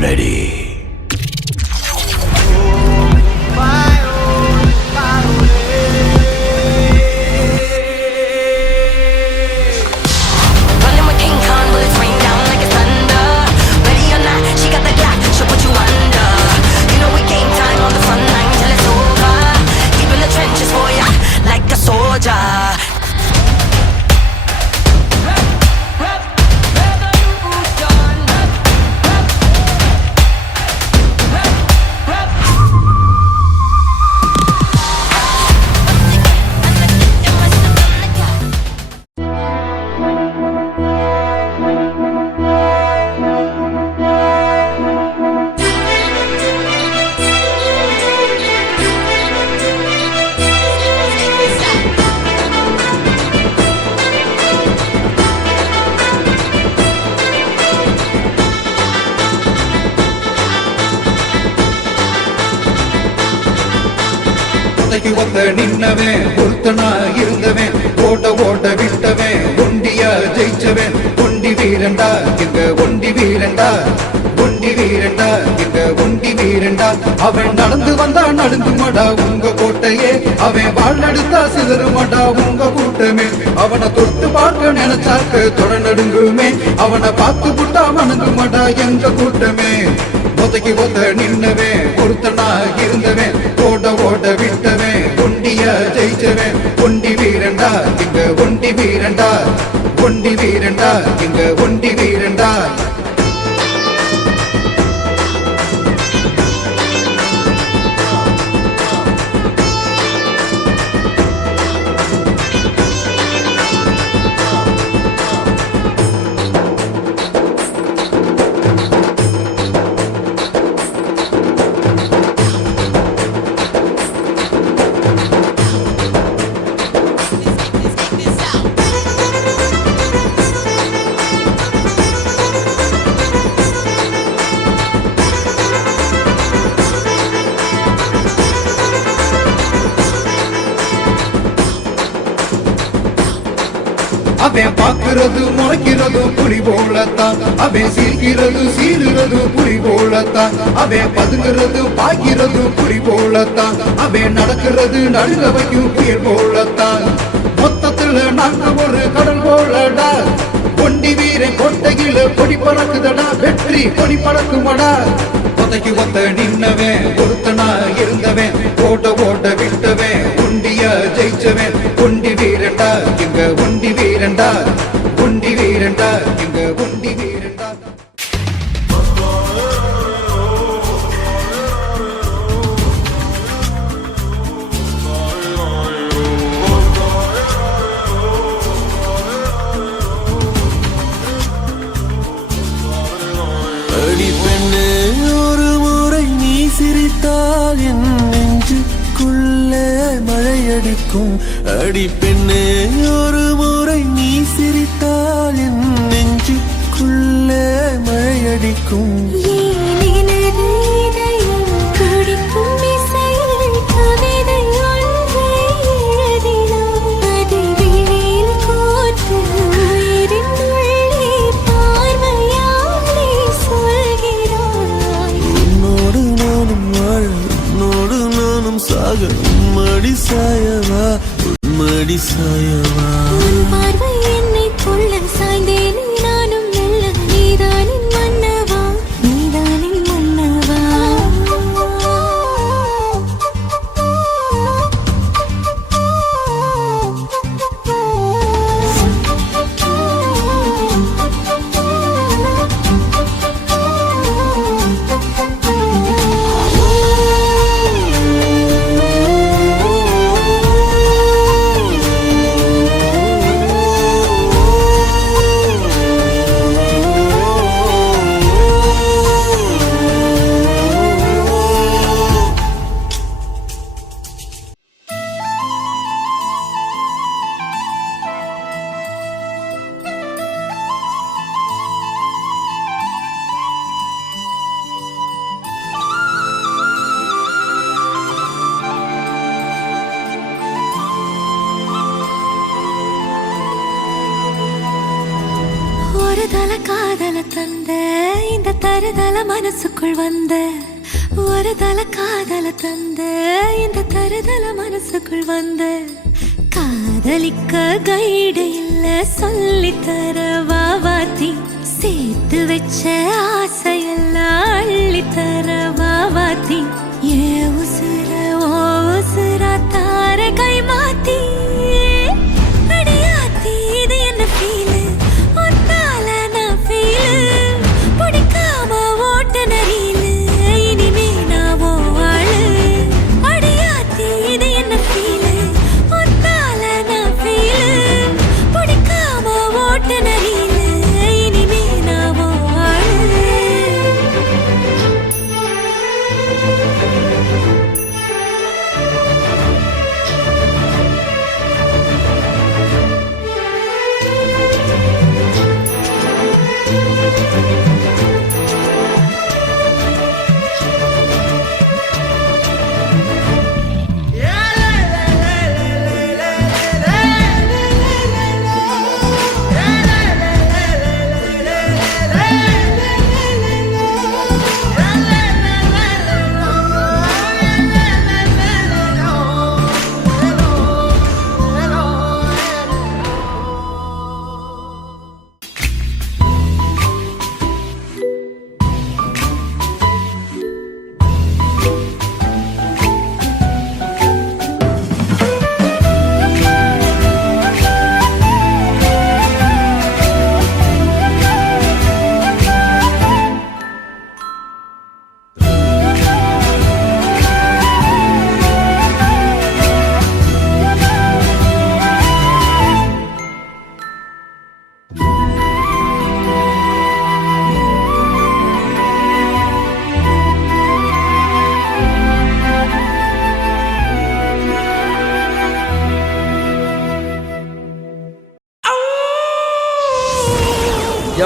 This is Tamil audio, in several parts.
ready. ஒத்த நின்னவன் ஒருத்தனா இருந்தவன் ஓட்ட ஓட்ட விட்டவன் ஒண்டியா ஜெயிச்சவன் ஒண்டி வீரண்டா இங்க ஒண்டி வீரண்டா ஒண்டி வீரண்டா இங்க ஒண்டி வீரண்டா அவன் நடந்து வந்தா நடுங்குமடா உங்க கோட்டையே அவன் வாழ் நடுத்தா சிதறுமடா உங்க கூட்டமே அவனை தொட்டு பார்க்க நினைச்சாக்க தொட நடுங்குமே அவனை பார்த்து புட்டா வணங்குமடா எங்க கூட்டமே ஒத்தைக்கு ஒத்த நின்னவன் ஒருத்தனா இருந்தவன் ஓட ஓட விட்டவன் ஒண்டியா ஜெயிச்சவன் ஒண்டி வீரண்டா இங்க ஒண்டி வீரண்டா ஒண்டி வீரண்டா இங்க ஒண்டி வீரண்டா அவன் பாக்குறது முறைக்கிறது புலி போலத்தான் அவன் சீர்கிறது சீருறது புலி போலத்தான் அவன் பதுங்கிறது பாய்கிறது புலி போலத்தான் அவன் நடக்கிறது நடுங்க வைக்கும் புயல் போலத்தான் மொத்தத்துல நாங்க ஒரு கடல் போலடா ஒண்டி வீரன் கொட்டையில பொடி பறக்குதடா வெற்றி பொடி பறக்குமடா ஒத்தைக்கு ஒத்த நின்னவன் ஒருத்தனா இருந்தவன் ஓட்ட ஓட்ட விட்டவன் ஒண்டியா ஜெயிச்சவன் ஒண்டி வீரண்டா இங்க ஒண்டி வீரண்டா ஒண்டி வீரண்டா இங்க ஒண்டி வீரண்டா சிரித்தால் என் நெஞ்சுக்குள்ளே மழையடிக்கும் அடி பெண்ணே ஒரு முறை நீ சிரித்தால் என் நெஞ்சுக்குள்ளே மழையடிக்கும் உம்மடி சாயவா உம்மடி சாயவா பார்வை என்னை கொள்ள சாய்ந்தேனே நானும் மெல்ல நீதானின் மன்னவா நீதானின் மன்னவா காதல தந்த இந்த தருதல மனசுக்குள் வந்த ஒரு தல காதல தந்த இந்த தருதல மனசுக்குள் வந்த காதலிக்க கைடு இல்ல சொல்லித்தர வாவாத்தி சேர்த்து வச்ச ஆசையெல்லாம் அள்ளித்தர வாவாத்தி ஏ உசுர ஓ உசுரா தார கை மாத்தி அடியாத்தி இது என்ன ஃபீலு ஒத்தால நான் ஃபீலு பிடிக்காம ஓட்ட நரியிலு இனிமே நான் ஓ ஆளு அடியாத்தி இது என்ன ஃபீலு ஒத்தால நான் ஃபீலு பிடிக்காம ஓட்ட நரியிலு இனிமே நான் ஓ ஆளு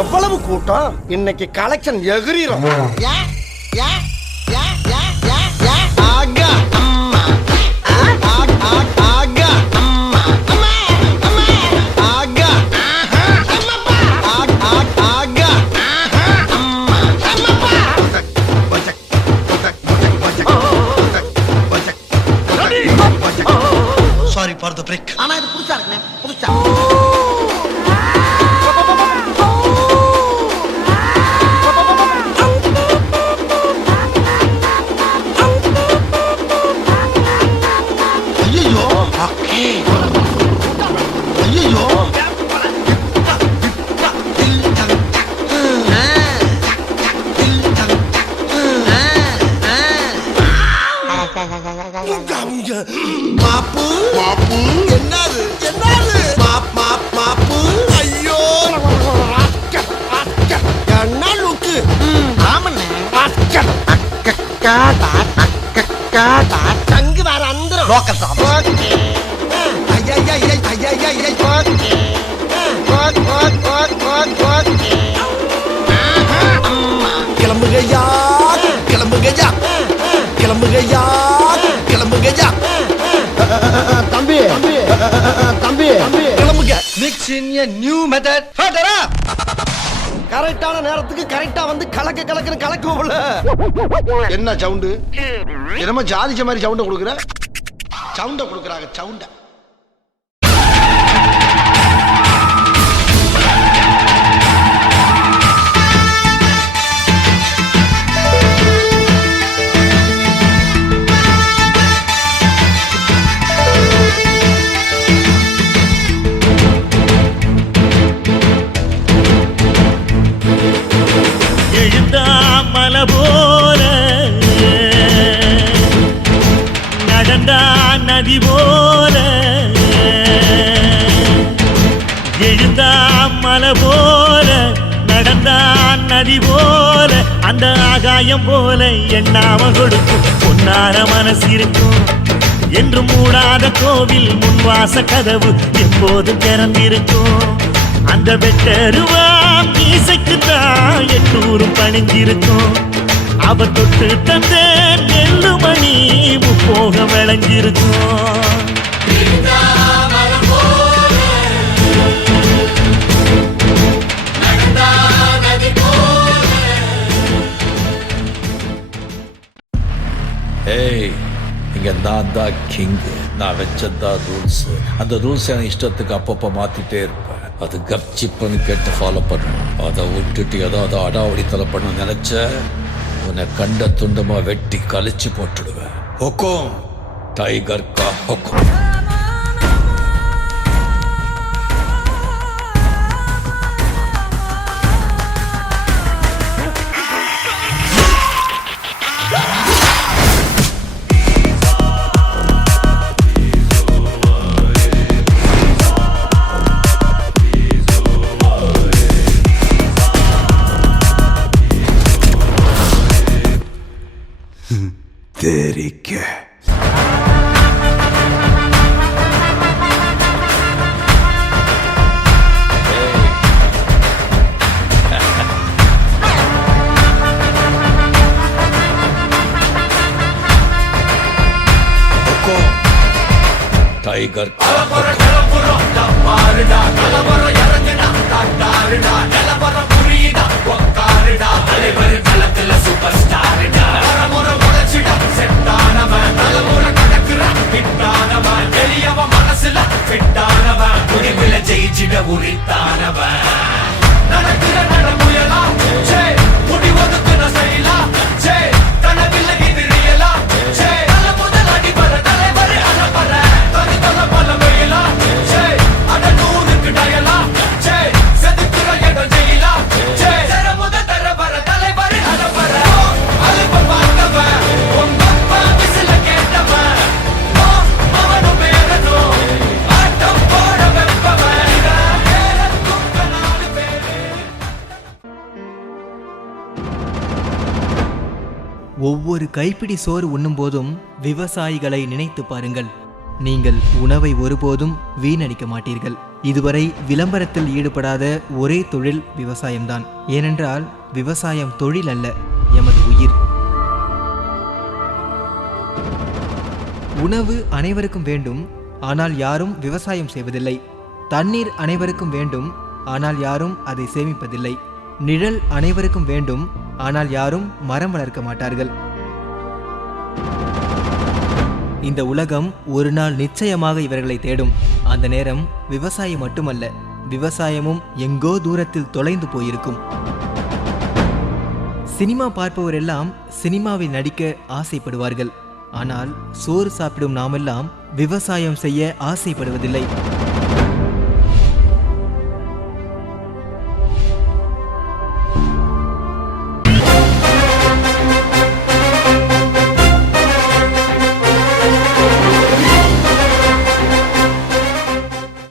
எவ்வளவு கூட்டம் இன்னைக்கு கலெக்ஷன் எகிரிரும் சாரி ஃபார் தி பிரேக். ஆனா இது புதுசா இருக்குனே புதுசா. மாப்பு மாப்பு என்னது என்னது மாப்பு ஐயோ என்ன லுக்கு ஆமண்ணே தங்கு வேற அந்தரம் லோக்கல் சாப். ஓகே கிளம்புகையா கிளம்புகையா கிளம்புகையா கிளம்புகையா தம்பி தம்பி கிளம்புங்க. Mix in a new method. ஃபர்தரா கரெக்டான நேரத்துக்கு கரெக்டா வந்து கலக்குன்னு கலக்குவோம்ல. என்ன சவுண்டு? என்னமோ ஜாதிச்ச மாதிரி சவுண்ட கொடுக்குற. சவுண்ட கொடுக்குறாங்க சவுண்ட. எழுந்தாமல போல நடந்தா நதி போல எழுந்தாமல போல நடந்தா நதி போல அந்த ஆகாயம் போல எண்ணாம கொடுக்கும் பொன்னார மனசு இருக்கும் என்று மூடாத கோவில் முன்வாச கதவு எப்போதும் திறந்திருக்கும் அந்த வெட்டருவாம் மீசைக்குத்தான் எட்டூரும் பணிஞ்சிருக்கும் அவ தொட்டு தந்த நெல்லுமணி முப்போக விளைஞ்சிருக்கும் ஏய் இங்க நான் தான் கிங்கு, நான் வச்சதான் ரூல்ஸ். அந்த ரூல்ஸ் எனக்கு இஷ்டத்துக்கு அப்பப்போ மாத்திட்டே இருப்பேன். அது கப்சிப்புன்னு கேட்டு ஃபாலோ பண்ணணும். அதை விட்டுட்டு ஏதாவது அடாவடித்தலை பண்ண நினைச்ச உன்னை கண்ட துண்டமா வெட்டி கழிச்சு போட்டுடுவேன். ஹொக்கும் டைகர் கா ஹொக்கும். தெரிக்க டைகர் ஜெயிச்சிட உரித்தானவன் நடக்கிற நடமுயலா முடி ஒதுக்குன செயலா கனவில்ல எதிரியலா நல்ல முதல் அடிபர தலைவர் அனப்பற தனி தல பல வெயிலா அட நூறுக்கு டயலா செதுக்குற இடம் ஜெயிலா தர முத தர வர தலைவர் அனப்பற அலுப்ப பார்த்தவன் உங்க அப்பா விசில கேட்டவன் அவனும் பேரனும் ஆட்டம் போட வெப்பவன். ஒவ்வொரு கைப்பிடி சோறு உண்ணும் போதும் விவசாயிகளை நினைத்து பாருங்கள். நீங்கள் உணவை ஒருபோதும் வீணடிக்க மாட்டீர்கள். இதுவரை விளம்பரத்தில் ஈடுபடாத ஒரே தொழில் விவசாயம்தான். ஏனென்றால் விவசாயம் தொழில் அல்ல, எமது உயிர். உணவு அனைவருக்கும் வேண்டும், ஆனால் யாரும் விவசாயம் செய்வதில்லை. தண்ணீர் அனைவருக்கும் வேண்டும், ஆனால் யாரும் அதை சேமிப்பதில்லை. நிழல் அனைவருக்கும் வேண்டும், ஆனால் யாரும் மரம் வளர்க்க மாட்டார்கள். இந்த உலகம் ஒரு நாள் நிச்சயமாக இவர்களை தேடும். அந்த நேரம் விவசாயம் மட்டுமல்ல, விவசாயமும் எங்கோ தூரத்தில் தொலைந்து போயிருக்கும். சினிமா பார்ப்பவர் எல்லாம் சினிமாவில் நடிக்க ஆசைப்படுவார்கள். ஆனால் சோறு சாப்பிடும் நாமெல்லாம் விவசாயம் செய்ய ஆசைப்படுவதில்லை.